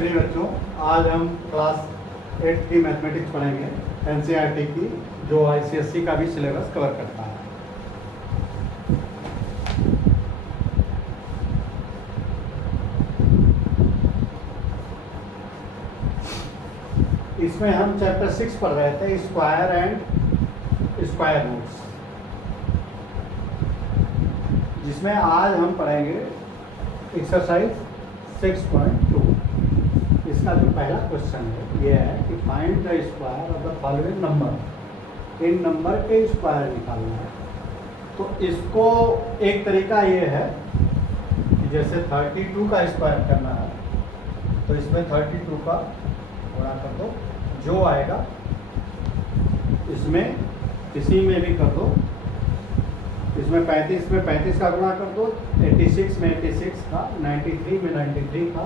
प्रिय बच्चों, आज हम क्लास 8 की मैथमेटिक्स पढ़ेंगे, एनसीईआरटी की, जो आईसीएसई का भी सिलेबस कवर करता है। इसमें हम चैप्टर 6 पढ़ रहे थे, स्क्वायर एंड स्क्वायर रूट्स, जिसमें आज हम पढ़ेंगे एक्सरसाइज 6.2। इसका जो पहला क्वेश्चन है ये है कि find the square of the following number. In number के स्क्वायर निकालना है। तो इसको एक तरीका ये है कि जैसे 32 का स्क्वायर करना है, तो इसमें 32 का गुणा कर दो, जो आएगा इसमें किसी में भी कर दो। इसमें 35 में 35 का गुणा कर दो, 86 में 86 का, 93 में 93 का,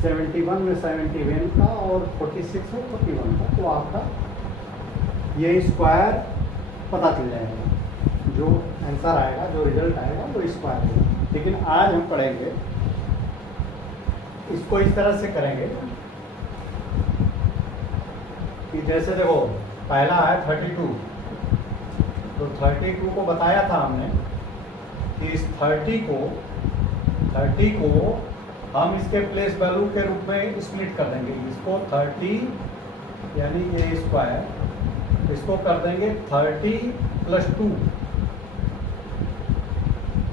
71 में 71 का और 46 में 41 का। तो आपका ये स्क्वायर पता चल जाएगा, जो आंसर आएगा, जो रिजल्ट आएगा वो स्क्वायर होगा। लेकिन आज हम पढ़ेंगे, इसको इस तरह से करेंगे कि जैसे देखो पहला है 32, तो 32 को बताया था हमने कि इस 30 को हम इसके प्लेस वैल्यू के रूप में स्प्लिट कर देंगे। इसको 30 यानी ये स्क्वायर, इसको कर देंगे 30 + 2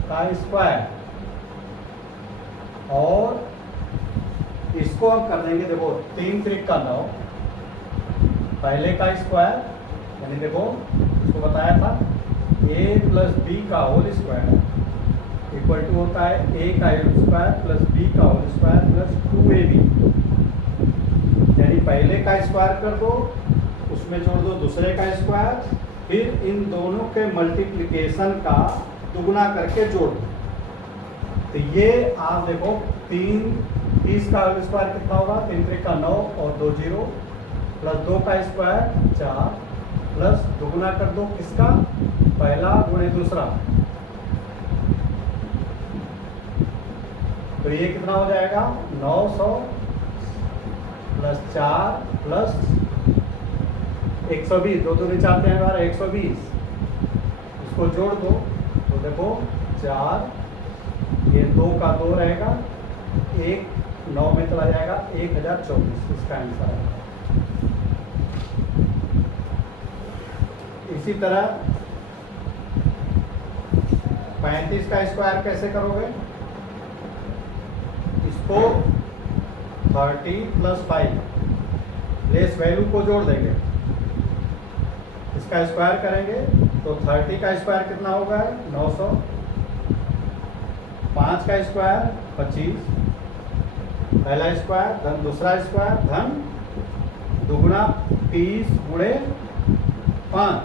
का स्क्वायर, और इसको हम कर देंगे, देखो 3 3 का 9, पहले का स्क्वायर, यानी देखो इसको बताया था a + b का होल स्क्वायर इक्वल टू होता है a का स्क्वायर प्लस b का होल स्क्वायर प्लस 2ab। यानी पहले का स्क्वायर कर दो, उसमें जोड़ दो दूसरे का स्क्वायर, फिर इन दोनों के मल्टीप्लिकेशन का दुगुना करके जोड़ दो। तो ये आप देखो 30 का होल स्क्वायर कितना होगा, 3 3 का 9 और 2 0 प्लस 2 का स्क्वायर 4 प्लस दुगुना कर दो किसका, पहला गुणे दूसरा, तो ये कितना हो जाएगा 900 प्लस 4 प्लस 120, दो दूनी चाहते हैं हमारा 120, इसको जोड़ दो तो देखो 4, ये 2 का 2 रहेगा, 1 9 में चला जाएगा, 1024 इसका आंसर है। इसी तरह 35 का स्क्वायर कैसे करोगे, इसको 30 + 5 प्लेस वैल्यू को जोड़ देंगे, इसका स्क्वायर करेंगे तो 30 का स्क्वायर कितना होगा 900, 5 का स्क्वायर 25, पहला स्क्वायर धन दूसरा स्क्वायर धन दुगुना 30 गुणे 5,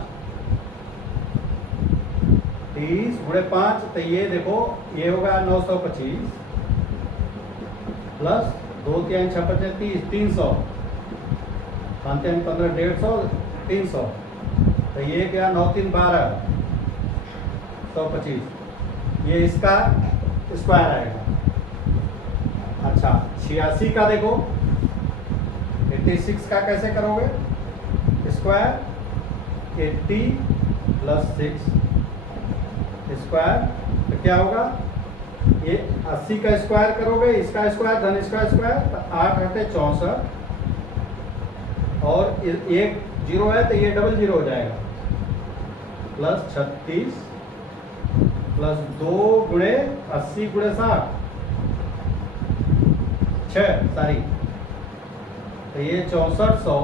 30 गुणे 5, तो ये देखो ये होगा 925 प्लस 2 3 6 5 30, 300, 5 3 15 150, 300, तो ये क्या 9 3 12 125, ये इसका स्क्वायर आएगा। अच्छा 86 का देखो, 86 का कैसे करोगे स्क्वायर, 80 + 6 स्क्वायर, तो क्या होगा, ये 80 का स्क्वायर करोगे, इसका स्क्वायर धन इसका स्क्वायर, तो 8 8 64, और एक 0 है तो ये डबल 0 हो जाएगा, प्लस 36 प्लस 2 गुणे 80 गुणे 60 6 सॉरी, तो ये 6400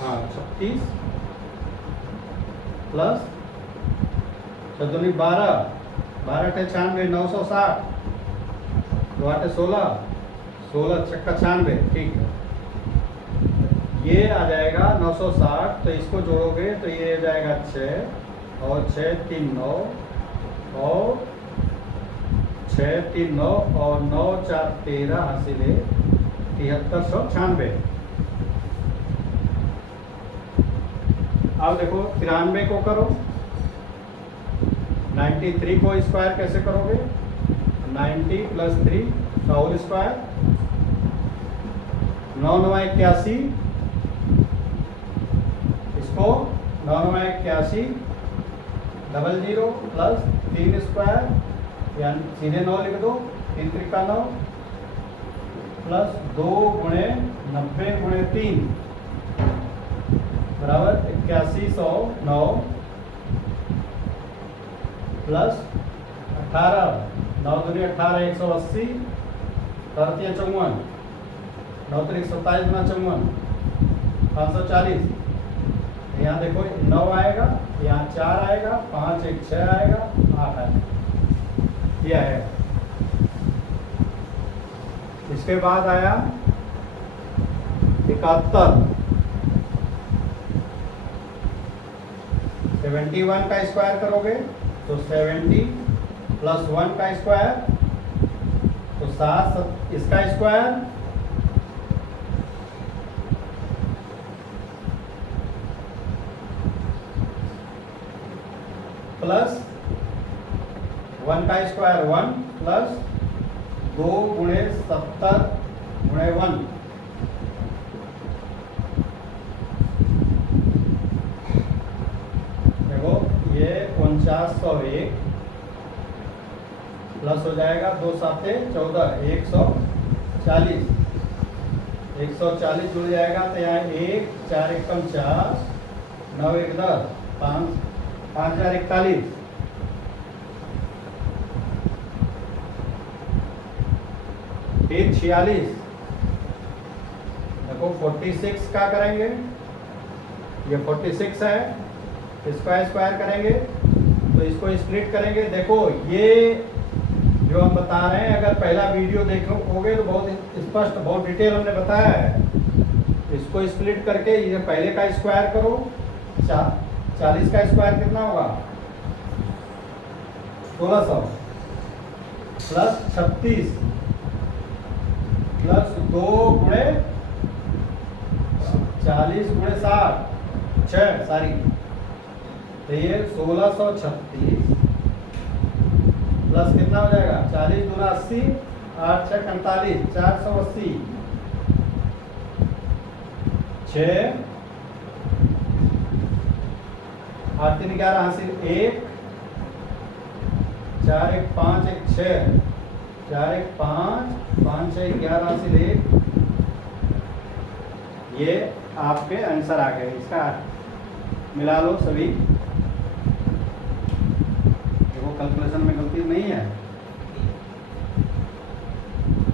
हाँ 36 प्लस 14 12 12 96 960, 2 8 16 16 छक्का 96, ठीक है। ये आ जाएगा 960, तो इसको जोड़ोगे तो ये आ जाएगा 6 और 6 3 9 और 6 3 9 और 9 4 13 हासिले 7396। अब देखो 93 को करो, 93 को स्क्वायर कैसे करोगे? 90 प्लस 3 का होल स्क्वायर, 9 9 81, इसको 9 9 81 00 प्लस 3 स्क्वायर, यानी सीधे 9 लिख दो, 3 त्रिका 9 प्लस 2 गुणे 90 गुणे 3 बराबर 8109 प्लस 18, 9 दूनी 18 180, 34 54, 9 3 27 गुना 54 540। यहाँ देखो 9 आएगा, यहाँ 4 आएगा, 5 1 6 आएगा, 8 आएगा, ये आएगा। इसके बाद आया 71, 71 का स्क्वायर करोगे तो 70 प्लस 1 का स्क्वायर तो 7, इसका स्क्वायर प्लस 1 का स्क्वायर 1 प्लस 2 गुणे 70 गुणे 1 देखो ये 4901 प्लस हो जाएगा 2 7 14 140, 140 जुड़ जाएगा तो यहाँ 1 4 1 4 9 1 10 5 5 4 41, फिर 46, देखो 46 का करेंगे, ये 46 है, इसका स्क्वायर करेंगे तो इसको स्प्लिट करेंगे। देखो ये जो हम बता रहे हैं, अगर पहला वीडियो देखोगे तो बहुत स्पष्ट, बहुत डिटेल हमने बताया है। इसको स्प्लिट करके ये पहले का स्क्वायर करो, 40 का स्क्वायर कितना होगा? 1600 प्लस 36 प्लस 2 गुणे 40 गुणे 60 6 सॉरी, तो ये 1636 प्लस कितना हो जाएगा? 40 दूना 80, 8 6 45, 480, 6 8 3 11 हासिल 1, 4 1 5 1 6, 4 1 5 5 6 11 हासिल 1, ये आपके आंसर आ गए। इसका मिला लो सभी, देखो कैलकुलेशन में गलती नहीं है।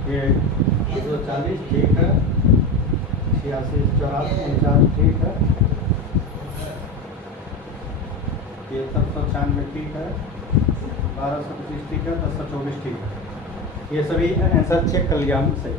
ये 240 ठीक है, 86 84 49 ठीक है, ये 796 ठीक है, 1225 ठीक है, 1024 ठीक है। ये सभी आंसर चेक कर लिया हम सही।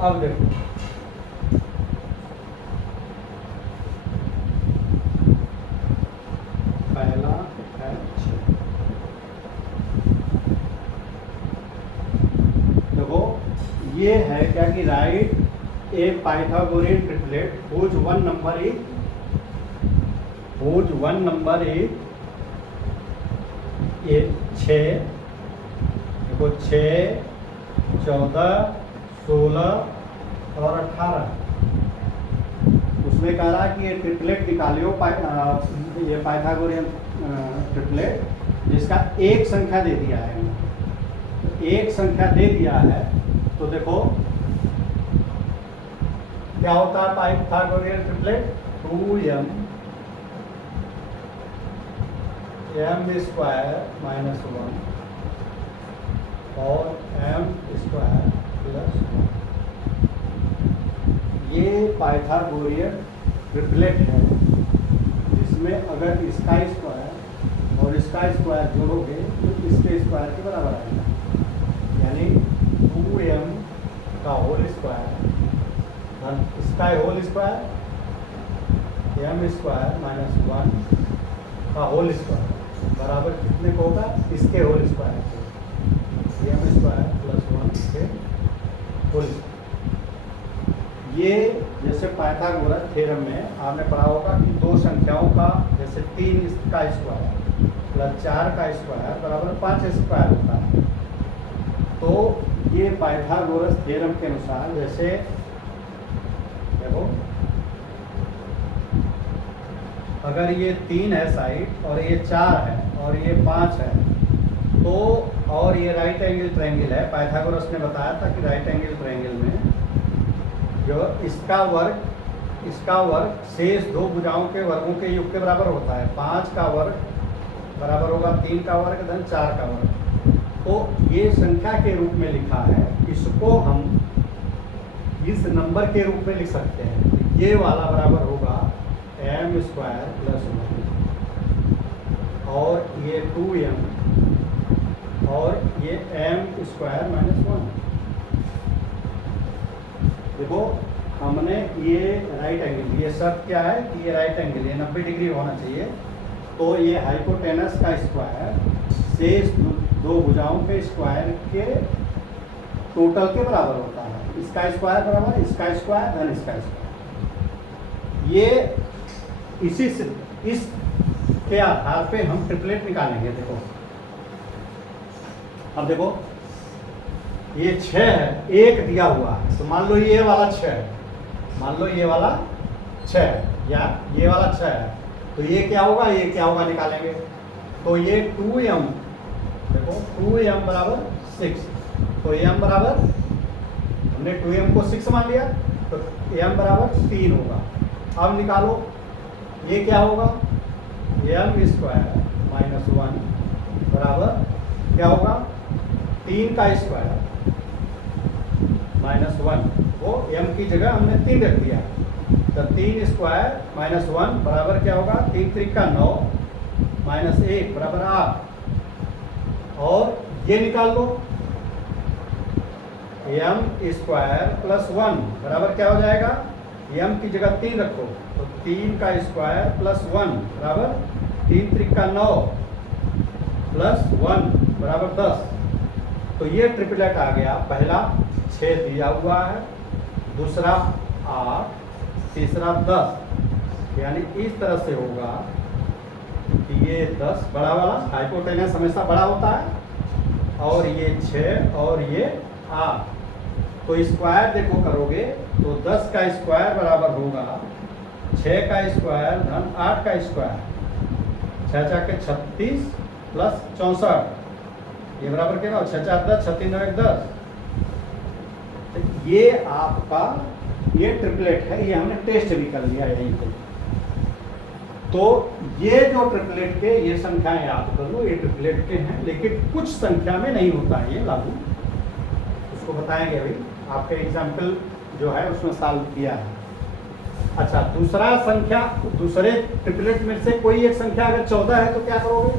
अब देखो पहला है 6, देखो ये है क्या कि right a Pythagorean triplet whose one number is ये 6, देखो 6 14 16 और 18, उसमें कह रहा है कि ये ट्रिपलेट निकालियो, ये पाइथागोरियन ट्रिपलेट जिसका एक संख्या दे दिया है। तो एक संख्या दे दिया है तो देखो क्या होता है Pythagorean triplet? 2m m square minus 1 और m स्क्वायर प्लस 1। ये पाइथागोरियन ट्रिपलेट है जिसमें अगर इसका स्क्वायर और इसका स्क्वायर जोड़ोगे तो इसके स्क्वायर के बराबर आएगा, यानी 2m का होल स्क्वायर इसका whole square m square minus 1 का होल स्क्वायर बराबर कितने को होगा, इसके होल स्क्वायर को, एम स्क्वायर प्लस 1 इसके होल स्क्वायर। ये जैसे पाइथागोरस थ्योरम में आपने पढ़ा होगा कि दो संख्याओं का जैसे 3 का स्क्वायर प्लस 4 का स्क्वायर बराबर 5 स्क्वायर होता है। तो ये पाइथागोरस थ्योरम के अनुसार जैसे देखो, अगर ये 3 है साइड और ये 4 है और ये 5 है, तो और ये राइट एंगल ट्रायंगल है। पाइथागोरस ने बताया था कि राइट एंगल ट्रायंगल में जो इसका वर्ग शेष दो भुजाओं के वर्गों के योग के बराबर होता है। 5 का वर्ग बराबर होगा 3 का वर्ग धन 4 का वर्ग। तो ये संख्या के रूप में लिखा है, इसको हम इस नंबर के रूप में लिख सकते हैं। ये वाला बराबर होगा m स्क्वायर प्लस 1 और ये 2m और ये m स्क्वायर माइनस 1। देखो हमने ये राइट एंगल, ये शर्त क्या है कि ये राइट एंगल ये 90 डिग्री होना चाहिए। तो ये हाइपोटेनस का स्क्वायर शेष दो भुजाओं के स्क्वायर के टोटल के बराबर होता है। इसका स्क्वायर बराबर इसका स्क्वायर धन इसका स्क्वायर। ये इसी से इस के आधार पे हम ट्रिपलेट निकालेंगे। देखो अब देखो ये 6 है, 1 दिया हुआ है, तो मान लो ये वाला 6 है, मान लो ये वाला 6 है या ये वाला 6 है, तो ये क्या होगा, ये क्या होगा निकालेंगे। तो ये 2m, देखो 2m बराबर 6, तो m बराबर हमने 2m को 6 मान लिया, तो m बराबर 3 होगा। अब निकालो ये क्या होगा, m स्क्वायर माइनस 1 बराबर क्या होगा, 3 का स्क्वायर माइनस 1, वो m की जगह हमने 3 रख दिया। तो 3 स्क्वायर माइनस 1 बराबर क्या होगा, 3 3 का 9 माइनस 1 बराबर 8। और ये निकाल लो, m स्क्वायर प्लस 1 बराबर क्या हो जाएगा, m की जगह 3 रखो, तो 3 का स्क्वायर प्लस 1 बराबर 3 3 का 9 प्लस 1 बराबर 10। तो ये ट्रिपलेट आ गया। पहला 6 दिया हुआ है, दूसरा 8, तीसरा 10। यानी इस तरह से होगा कि ये 10 बड़ा वाला, हाइपोटेनस हमेशा बड़ा होता है, और ये 6 और ये 8। तो स्क्वायर देखो करोगे तो 10 का स्क्वायर बराबर होगा 6 का स्क्वायर धन 8 का स्क्वायर, 6 4 के 36 प्लस 64, ये बराबर क्या होगा 6 4 10, 36 9 1 10। तो ये आपका ये ट्रिपलेट है, ये हमने टेस्ट भी कर लिया यहीं पे। तो ये जो ट्रिपलेट के ये संख्याएं याद कर लो, ये ट्रिपलेट के हैं, लेकिन कुछ संख्या में नहीं होता है ये लागू, उसको बताएंगे अभी। आपके एग्जाम्पल जो है उसमें सॉल्व किया है। अच्छा, दूसरा संख्या, दूसरे ट्रिपलेट में से कोई एक संख्या अगर 14 है तो क्या करोगे,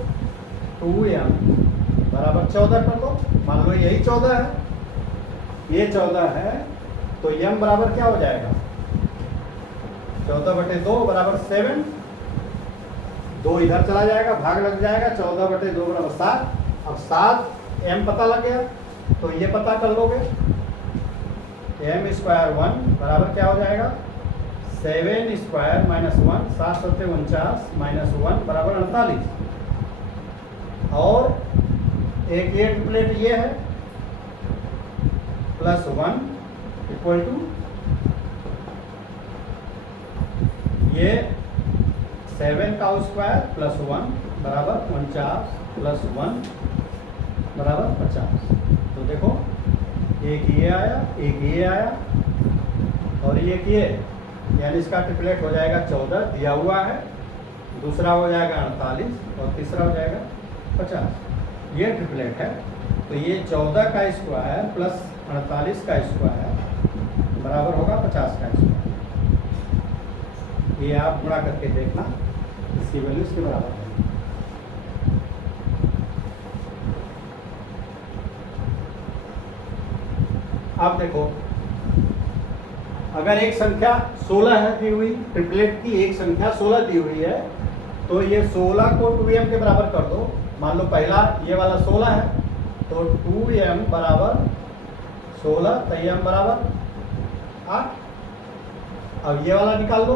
2m बराबर 14 कर लो। मान लो यही 14 है, ये 14 है, तो m बराबर क्या हो जाएगा, 14/2 बराबर 7, 2 इधर चला जाएगा, भाग लग जाएगा, 14/2 बराबर 7। अब 7 m पता लग गया, तो ये पता कर लोगे, m स्क्वायर 1 बराबर क्या हो जाएगा, 7 स्क्वायर माइनस 1, 7 7 49 माइनस 1 बराबर 48। और एक ये ट्रिपलेट ये है, प्लस 1 इक्वल टू ये 7 का स्क्वायर प्लस 1 बराबर 49 प्लस 1 बराबर 50। तो देखो एक ये आया, एक ये आया, और एक ये, यानी इसका ट्रिपलेट हो जाएगा 14 दिया हुआ है, दूसरा हो जाएगा 48 और तीसरा हो जाएगा 50। ये ट्रिपलेट है। तो ये 14 का स्क्वायर प्लस 48 का स्क्वायर बराबर होगा 50 का स्क्वायर। ये आप गुणा करके देखना, इसकी वैल्यू इसके बराबर है। आप देखो, अगर एक संख्या 16 है दी हुई, ट्रिपलेट की एक संख्या 16 दी हुई है, तो ये 16 को 2m के बराबर कर दो। मान लो पहला ये वाला 16 है, तो 2m बराबर 16, तो m बराबर 8। अब ये वाला निकाल दो,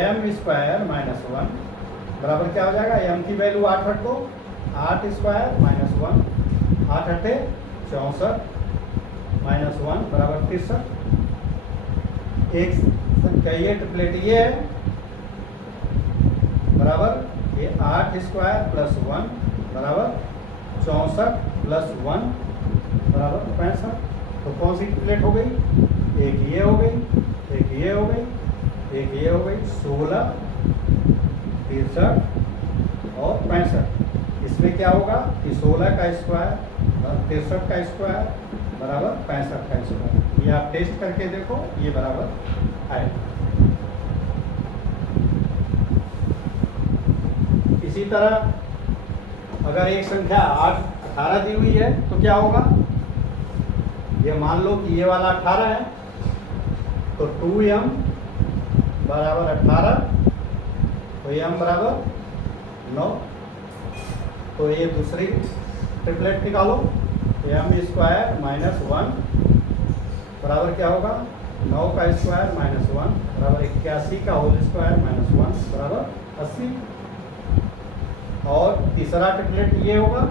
m स्क्वायर माइनस 1 बराबर क्या हो जाएगा, m की वैल्यू 8 रख दो, 8 स्क्वायर माइनस 1, 8 अठे 64 माइनस 1 बराबर 63। एक संख्या ये ट्रिपलेट ये है बराबर ये 8 स्क्वायर प्लस 1 बराबर 64 प्लस 1 बराबर 65। तो कौन सी ट्रिपलेट हो गई, एक ये हो गई, एक ये हो गई, एक ये हो गई, 16, 63 और 65। इसमें क्या होगा कि 16 का स्क्वायर 63 का स्क्वायर बराबर 65 का स्क्वायर। ये आप टेस्ट करके देखो, ये बराबर आएगा। इसी तरह अगर एक संख्या 18 दी हुई है तो क्या होगा, ये मान लो कि ये वाला 18 है, तो 2m बराबर 18, तो m बराबर 9। तो ये दूसरी ट्रिपलेट निकालो, m स्क्वायर माइनस 1 बराबर क्या होगा, 9 का स्क्वायर माइनस 1 बराबर 81 का होल स्क्वायर माइनस 1 बराबर 80। और तीसरा ट्रिपलेट ये होगा,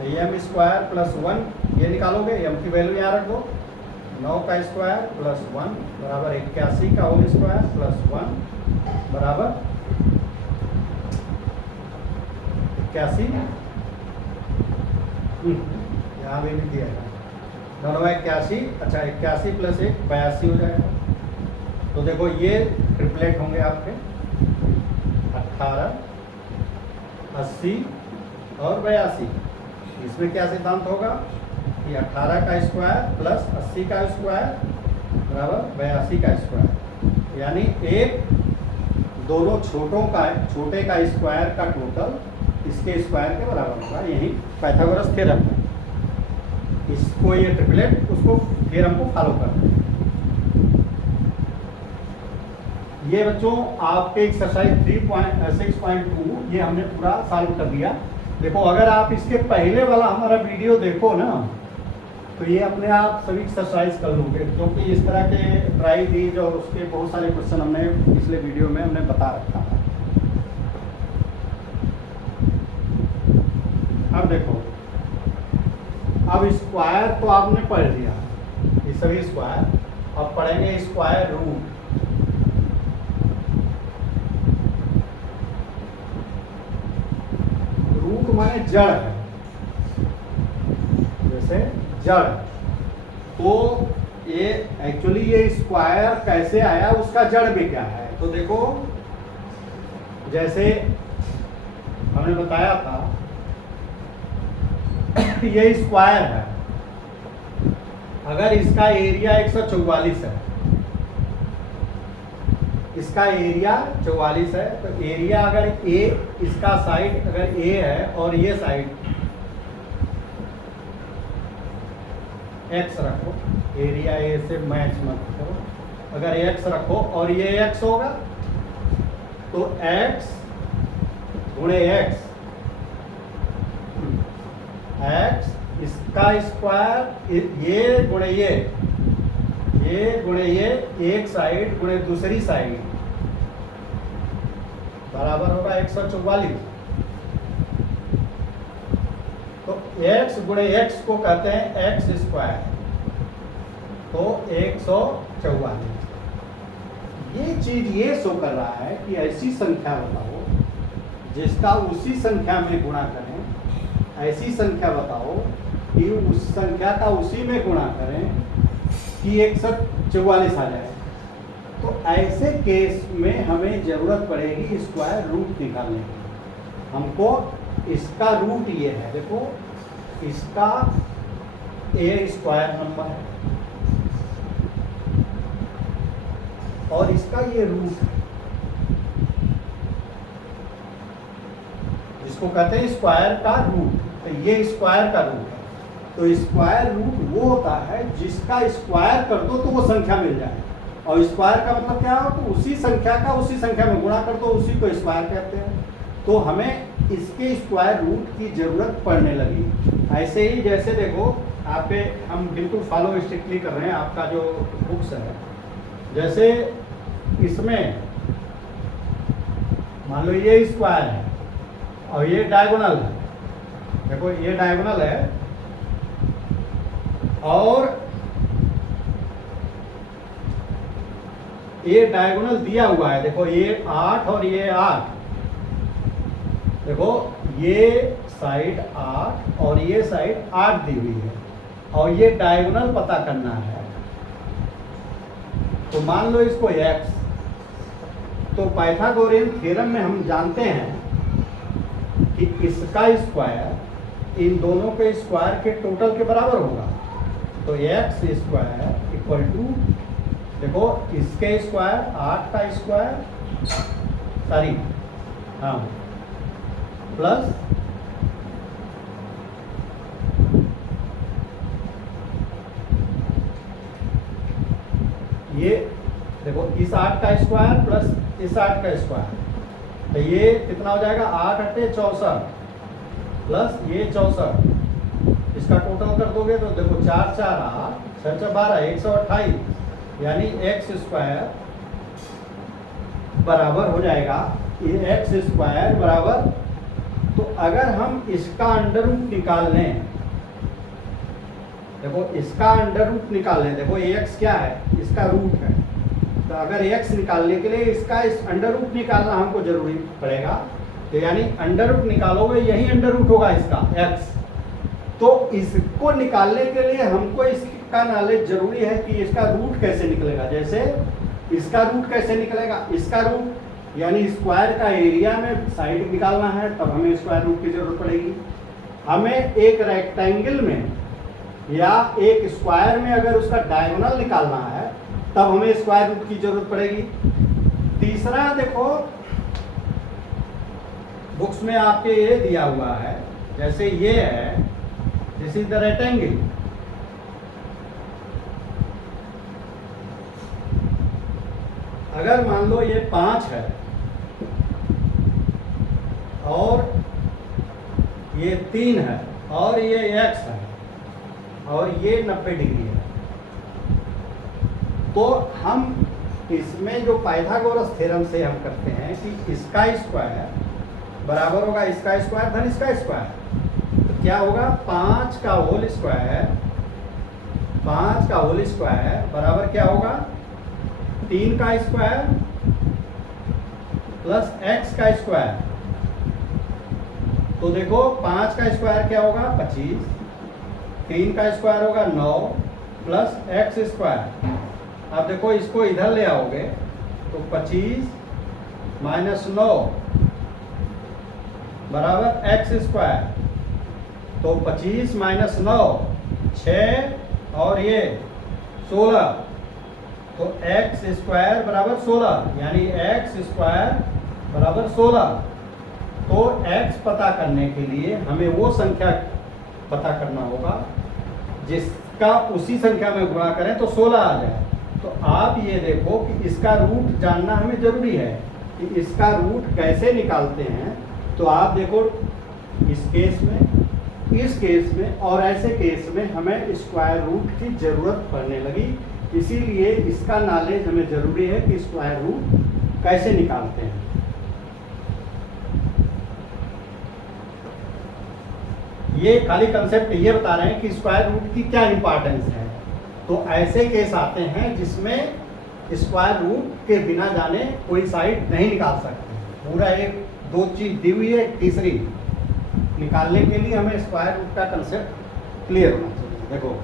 m स्क्वायर प्लस 1 ये निकालोगे, m की वैल्यू यहाँ रख दो, 9 का स्क्वायर प्लस 1 बराबर 81 का होल स्क्वायर प्लस 1 बराबर 81। यहाँ भी नहीं दिया है, दोनों में 81। अच्छा 81 प्लस 1 82 हो जाएगा। तो देखो ये ट्रिपलेट होंगे आपके 18, 80 और 82। इसमें क्या सिद्धांत होगा कि 18 का स्क्वायर प्लस 80 का स्क्वायर बराबर 82 का स्क्वायर, यानी एक दोनों छोटे का स्क्वायर का टोटल इसके स्क्वायर के बराबर होगा। यही पाइथागोरस थ्योरम है। इसको ये ट्रिपलेट उसको थ्योरम को फॉलो करते हैं। ये बच्चों आपके एक्सरसाइज 3.6.2 ये हमने पूरा सॉल्व कर दिया। देखो अगर आप इसके पहले वाला हमारा वीडियो देखो ना, तो ये अपने आप सभी एक्सरसाइज कर लोगे, क्योंकि इस तरह के ट्राई दीज और उसके बहुत सारे क्वेश्चन हमने पिछले वीडियो में हमने बता रखा है। अब देखो, अब स्क्वायर तो आपने पढ़ लिया, ये सभी स्क्वायर। अब पढ़ेंगे स्क्वायर रूट। रूट माने जड़ है, जैसे जड़। तो ये एक्चुअली ये स्क्वायर कैसे आया, उसका जड़ भी क्या है। तो देखो जैसे हमने बताया था ये स्क्वायर है, अगर इसका एरिया 144 है, इसका एरिया 44 है, तो एरिया अगर ए, इसका साइड अगर ए है और ये साइड एक्स रखो, एरिया ए से मैच मत करो, अगर एक्स रखो और ये एक्स होगा तो एक्स गुणे एक्स, एक्स इसका स्क्वायर ये गुणे ये गुणे ये, एक साइड गुणे दूसरी साइड बराबर होगा 144। तो x गुणे x को कहते हैं एक्स स्क्वायर, तो 144। ये चीज ये शो कर रहा है कि ऐसी संख्या बताओ जिसका उसी संख्या में गुणा करें, ऐसी संख्या बताओ कि उस संख्या का उसी में गुणा करें कि 144 आ जाए। तो ऐसे केस में हमें जरूरत पड़ेगी स्क्वायर रूट निकालने की। हमको इसका रूट ये है, देखो इसका ए स्क्वायर नंबर है और इसका ये रूट है, जिसको कहते हैं स्क्वायर का रूट। तो ये स्क्वायर का रूट है। तो स्क्वायर रूट वो होता है जिसका स्क्वायर कर दो तो वो संख्या मिल जाए। और स्क्वायर का मतलब क्या हो, तो उसी संख्या का उसी संख्या में गुणा कर दो, उसी को स्क्वायर कहते हैं। तो हमें इसके स्क्वायर रूट की जरूरत पड़ने लगी। ऐसे ही जैसे देखो आपके, हम बिल्कुल फॉलो स्ट्रिक्टली कर रहे हैं आपका जो बुक्स है। जैसे इसमें मान लो ये स्क्वायर है और ये डायगोनल है, देखो ये डायगोनल है और ये डायगोनल दिया हुआ है, देखो ये 8 और ये 8, देखो ये साइड 8 और ये साइड 8 दी हुई है और ये डायगोनल पता करना है। तो मान लो इसको x, तो पाइथागोरियन थ्योरम में हम जानते हैं कि इसका स्क्वायर इन दोनों के स्क्वायर के टोटल के बराबर होगा। तो x स्क्वायर इक्वल टू, देखो इसके स्क्वायर 8 का स्क्वायर, सॉरी हाँ, प्लस ये देखो इस 8 का स्क्वायर प्लस इस 8 का स्क्वायर, तो ये कितना हो जाएगा, 8 अट्ठे 64 प्लस ये 64, इसका टोटल कर दोगे तो देखो 4 4 8 6 6 12 128, यानी एक्स स्क्वायर बराबर हो जाएगा ये एक्स स्क्वायर बराबर। तो अगर हम इसका अंडर रूट निकाल लें, देखो इसका अंडर रूट निकाल लें, देखो ये एक्स क्या है, इसका रूट है। तो अगर एक्स निकालने के लिए इसका इस अंडर रूट निकालना हमको जरूरी पड़ेगा, तो यानी अंडर रूट निकालोगे यही अंडर रूट होगा इसका एक्स। तो इसको निकालने के लिए हमको इसका नॉलेज जरूरी है कि इसका रूट कैसे निकलेगा। जैसे इसका रूट कैसे निकलेगा, इसका रूट यानी स्क्वायर का एरिया में साइड निकालना है, तब हमें स्क्वायर रूट की जरूरत पड़ेगी। हमें एक रेक्टेंगल में या एक स्क्वायर में अगर उसका डायगोनल निकालना है, तब हमें स्क्वायर रूट की जरूरत पड़ेगी। तीसरा देखो बुक्स में आपके ये दिया हुआ है, जैसे ये है, दिस इज द रेक्टेंगल, अगर मान लो ये 5 है और ये 3 है और ये x है और ये 90 डिग्री है, तो हम इसमें जो पाइथागोरस थ्योरम से हम करते हैं कि इसका स्क्वायर बराबर होगा इसका स्क्वायर धन इसका स्क्वायर। तो क्या होगा, 5 का होल स्क्वायर, 5 का होल स्क्वायर बराबर क्या होगा, 3 का स्क्वायर प्लस x का स्क्वायर। तो देखो 5 का स्क्वायर क्या होगा 25, 3 का स्क्वायर होगा 9 प्लस x स्क्वायर। अब देखो इसको इधर ले आओगे तो 25 माइनस 9 बराबर x स्क्वायर। तो 25 माइनस 9 6 और ये 16, तो x स्क्वायर बराबर 16, यानी x स्क्वायर बराबर 16। तो x पता करने के लिए हमें वो संख्या पता करना होगा जिसका उसी संख्या में गुणा करें तो 16 आ जाए। तो आप ये देखो कि इसका रूट जानना हमें जरूरी है कि इसका रूट कैसे निकालते हैं। तो आप देखो इस केस में, इस केस में और ऐसे केस में हमें स्क्वायर रूट की जरूरत पड़ने लगी, इसीलिए इसका नॉलेज हमें जरूरी है कि स्क्वायर रूट कैसे निकालते हैं। ये खाली कंसेप्ट ये बता रहे हैं कि स्क्वायर रूट की क्या इंपॉर्टेंस है। तो ऐसे केस आते हैं जिसमें स्क्वायर रूट के बिना जाने कोई साइड नहीं निकाल सकते। पूरा एक दो चीज दी हुई है, तीसरी निकालने के लिए हमें स्क्वायर रूट का कंसेप्ट क्लियर होना चाहिए। देखो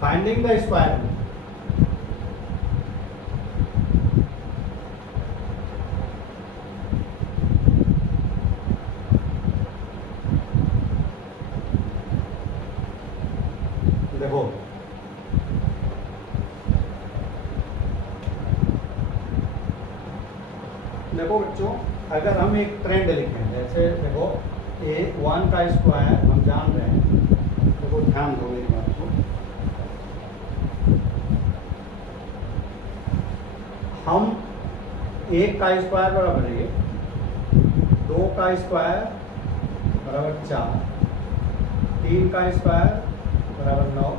फाइंडिंग द स्क्वायर रूट, देखो देखो बच्चों, अगर हम एक ट्रेंड लिखें, जैसे देखो a1 का स्क्वायर हम जान रहे हैं, देखो ध्यान दो मेरी बात को, 1 का स्क्वायर बराबर 1, 2 का स्क्वायर बराबर 4, 3 का स्क्वायर बराबर 9।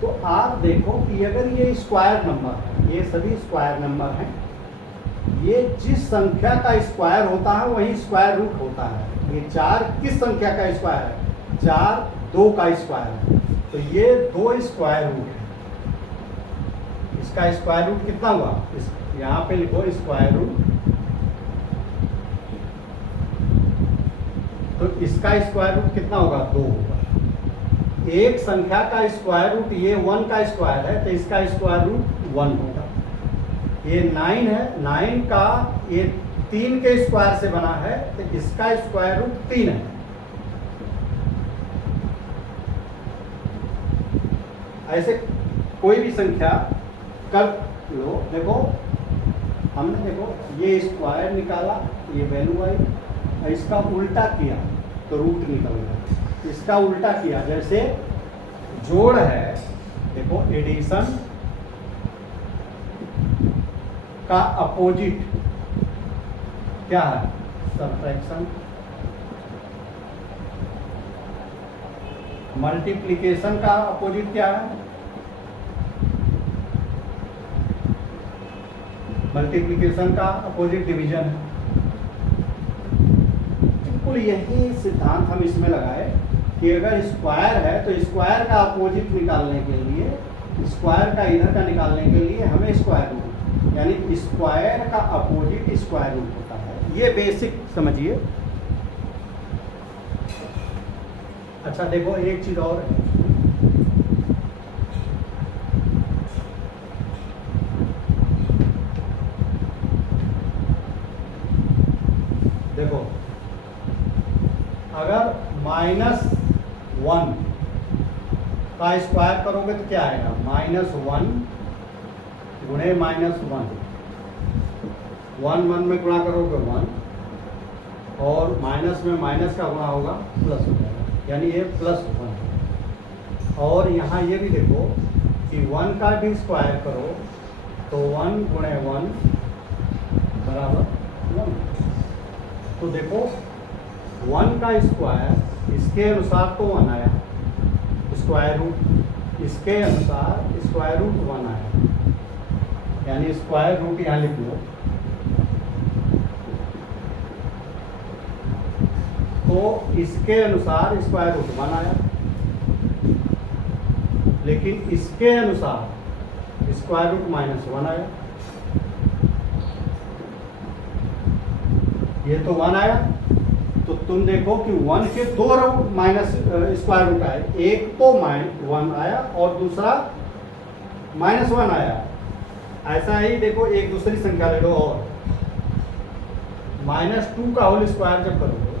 तो आप देखो कि अगर ये स्क्वायर नंबर है, ये सभी स्क्वायर नंबर हैं, ये जिस संख्या का स्क्वायर होता है वही स्क्वायर रूट होता है। ये 4 किस संख्या का स्क्वायर है? 4 2 का स्क्वायर है, तो ये 2 स्क्वायर रूट है। इसका स्क्वायर रूट कितना हुआ? यहाँ पे लिखो स्क्वायर रूट, तो इसका स्क्वायर रूट कितना होगा? 2 होगा। एक संख्या का स्क्वायर रूट ये 1 का स्क्वायर है, तो इसका स्क्वायर रूट 1 होगा। ये 9 है, 9 का ये 3 के स्क्वायर से बना है, तो इसका स्क्वायर रूट 3 है। ऐसे कोई भी संख्या कर लो। देखो हमने देखो ये स्क्वायर निकाला, ये वैल्यू आई, और इसका उल्टा किया तो रूट निकल गया। इसका उल्टा किया, जैसे जोड़ है, देखो एडिशन का अपोजिट क्या है? सब्ट्रैक्शन। मल्टीप्लिकेशन का अपोजिट क्या है? मल्टीप्लिकेशन का अपोजिट डिवीजन है। बिल्कुल यही सिद्धांत हम इसमें लगाए कि अगर स्क्वायर है तो स्क्वायर का अपोजिट निकालने के लिए, स्क्वायर का इधर का निकालने के लिए हमें स्क्वायर रूट, यानी स्क्वायर का अपोजिट स्क्वायर रूट होता है। ये बेसिक समझिए। अच्छा देखो एक चीज और है, देखो अगर -1 का स्क्वायर करोगे तो क्या आएगा? -1 गुणे -1, 1 1 में गुणा करोगे 1, और माइनस में माइनस का गुणा होगा प्लस हो जाएगा, यानी ये +1। और यहाँ ये भी देखो कि 1 का भी स्क्वायर करो तो 1 गुणे 1 बराबर 1। तो देखो 1 का स्क्वायर इसके अनुसार तो 1 आया, स्क्वायर रूट इसके अनुसार स्क्वायर रूट 1 आया, यानी स्क्वायर रूट यहाँ लिख लो। तो इसके अनुसार स्क्वायर रूट 1 आया, लेकिन इसके अनुसार स्क्वायर रूट -1 आया। ये तो 1 आया, तो तुम देखो कि 1 के 2 माइनस स्क्वायर रूट आए, एक तो -1 आया और दूसरा -1 आया। ऐसा ही देखो एक दूसरी संख्या ले लो, और -2 का होल स्क्वायर जब करोगे,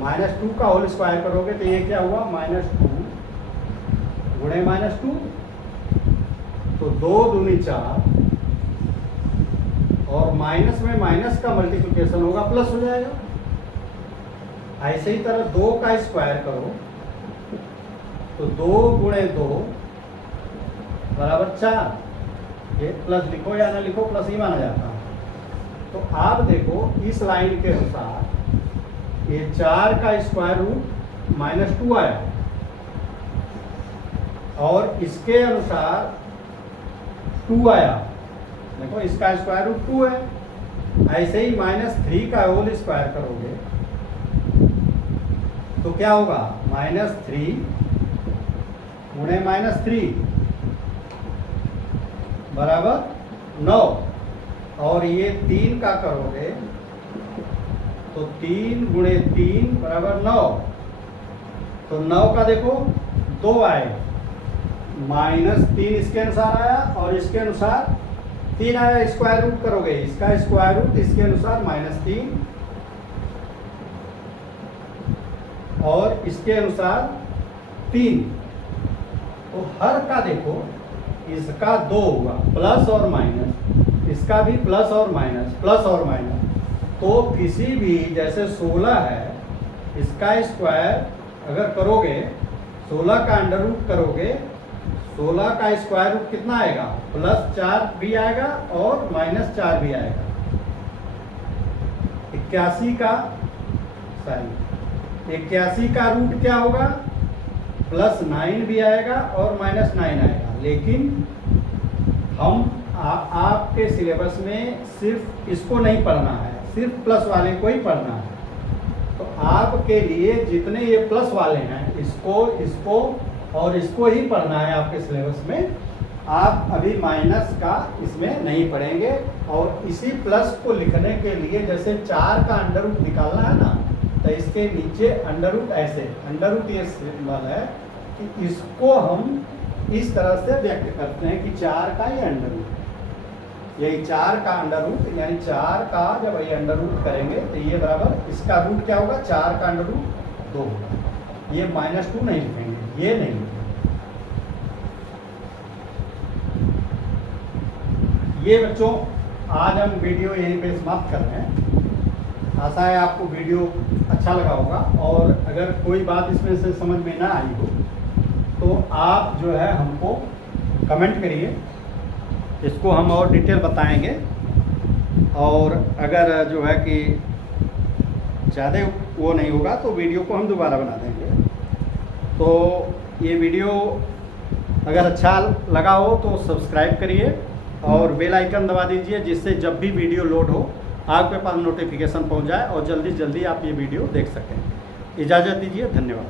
-2 का होल स्क्वायर करोगे तो ये क्या हुआ? -2 गुणे -2, तो 2 दूनी 4, और माइनस में माइनस का मल्टीप्लिकेशन होगा, प्लस हो जाएगा। ऐसे ही तरह 2 का स्क्वायर करो तो 2 गुणे 2 बराबर 4। ये प्लस लिखो या ना लिखो, प्लस ही माना जाता है। तो आप देखो इस लाइन के अनुसार ये 4 का स्क्वायर रूट -2 आया, और इसके अनुसार 2 आया। देखो इसका स्क्वायर रूट 2 है। ऐसे ही -3 का होल स्क्वायर करोगे तो क्या होगा? -3 गुणे -3 बराबर 9, और ये 3 का करोगे तो 3 गुणे 3 बराबर 9, तो 9 का देखो 2 आए, -3 इसके अनुसार आया और इसके अनुसार 3 आया। स्क्वायर रूट करोगे, इसका स्क्वायर रूट इसके अनुसार -3 और इसके अनुसार 3, तो हर का देखो इसका 2 होगा, प्लस और माइनस, इसका भी प्लस और माइनस, प्लस और माइनस। तो किसी भी, जैसे 16 है, इसका स्क्वायर अगर करोगे, 16 का अंडर रूट करोगे 16 का स्क्वायर रूट कितना आएगा, +4 भी आएगा और -4 भी आएगा। 81 का रूट क्या होगा, +9 भी आएगा और -9 आएगा। लेकिन हम आपके सिलेबस में सिर्फ इसको नहीं पढ़ना है, सिर्फ प्लस वाले को ही पढ़ना है। तो आपके लिए जितने ये प्लस वाले हैं, इसको और इसको ही पढ़ना है आपके सिलेबस में। आप अभी माइनस का इसमें नहीं पढ़ेंगे। और इसी प्लस को लिखने के लिए जैसे 4 का अंडर रूट निकालना है ना, तो इसके नीचे अंडर रूट ऐसे, अंडर रूट ये सिंबल है कि इसको हम इस तरह से व्यक्त करते हैं कि 4 का ये अंडर रूट, यही 4 का अंडर रूट, यानी 4 का जब ये अंडर रूट करेंगे तो ये बराबर इसका रूट क्या होगा, 4 का अंडर रूट 2 होगा। ये -2 नहीं लिखेंगे, ये नहीं लिखेंगे। ये बच्चों आज हम वीडियो यहीं पे समाप्त कर रहे हैं। आशा है आपको वीडियो अच्छा लगा होगा। और अगर कोई बात इसमें से समझ में ना आई हो तो आप जो है हमको कमेंट करिए, इसको हम और डिटेल बताएंगे। और अगर जो है कि ज़्यादा वो नहीं होगा तो वीडियो को हम दोबारा बना देंगे। तो ये वीडियो अगर अच्छा लगा हो तो सब्सक्राइब करिए और बेल आइकन दबा दीजिए, जिससे जब भी वीडियो लोड हो आपके पास नोटिफिकेशन पहुंच जाए और जल्दी जल्दी आप ये वीडियो देख सकें। इजाज़त दीजिए, धन्यवाद।